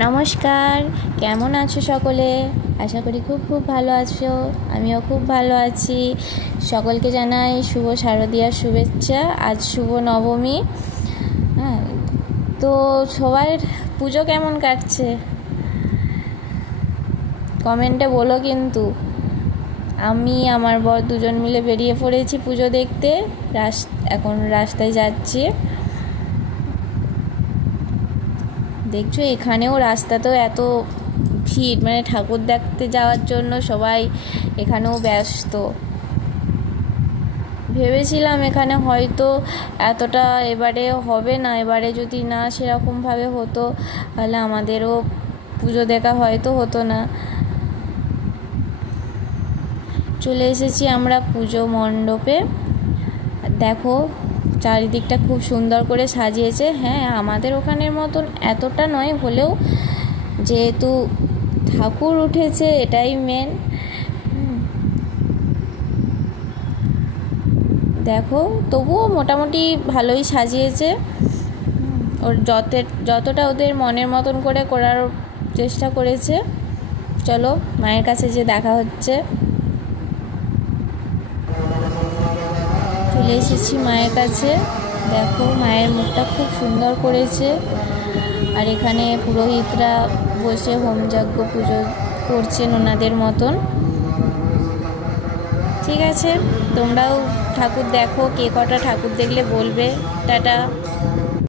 নমস্কার, কেমন আছো সকলে? আশা করি খুব খুব ভালো আছো। আমিও খুব ভালো আছি। সকলকে জানাই শুভ শারদীয়ার শুভেচ্ছা। আজ শুভ নবমী। হ্যাঁ, তো সবার পুজো কেমন কাটছে কমেন্টে বলো কিন্তু। আমি আমার বর দুজন মিলে বেরিয়ে পড়েছি পুজো দেখতে। এখন রাস্তায় যাচ্ছি। দেখছো এখানেও রাস্তাতেও এত ভিড়, মানে ঠাকুর দেখতে যাওয়ার জন্য সবাই এখানেও ব্যস্ত। ভেবেছিলাম এখানে হয়তো এতটা এবারে হবে না, এবারে যদি না সেরকমভাবে হতো তাহলে আমাদেরও পুজো দেখা হয়তো হতো না। চলে এসেছি আমরা পুজো মণ্ডপে। দেখো চারিদিকটা খুব সুন্দর করে সাজিয়েছে। হ্যাঁ, আমাদের ওখানের মতন এতটা নয় হলেও যেহেতু ঠাকুর উঠেছে এটাই মেন। দেখো তবুও মোটামুটি ভালোই সাজিয়েছে। ওর যতটা ওদের মনের মতন করে করার চেষ্টা করেছে। চলো মায়ের কাছে যে দেখা হচ্ছে। চলে এসেছি মায়ের কাছে। দেখো মায়ের মুখটা খুব সুন্দর করেছে। আর এখানে পুরোহিতরা বসে হোমযজ্ঞ পুজো করছেন ওনাদের মতন। ঠিক আছে, তোমরাও ঠাকুর দেখো, কে কটা ঠাকুর দেখলে বলবে। টাটা।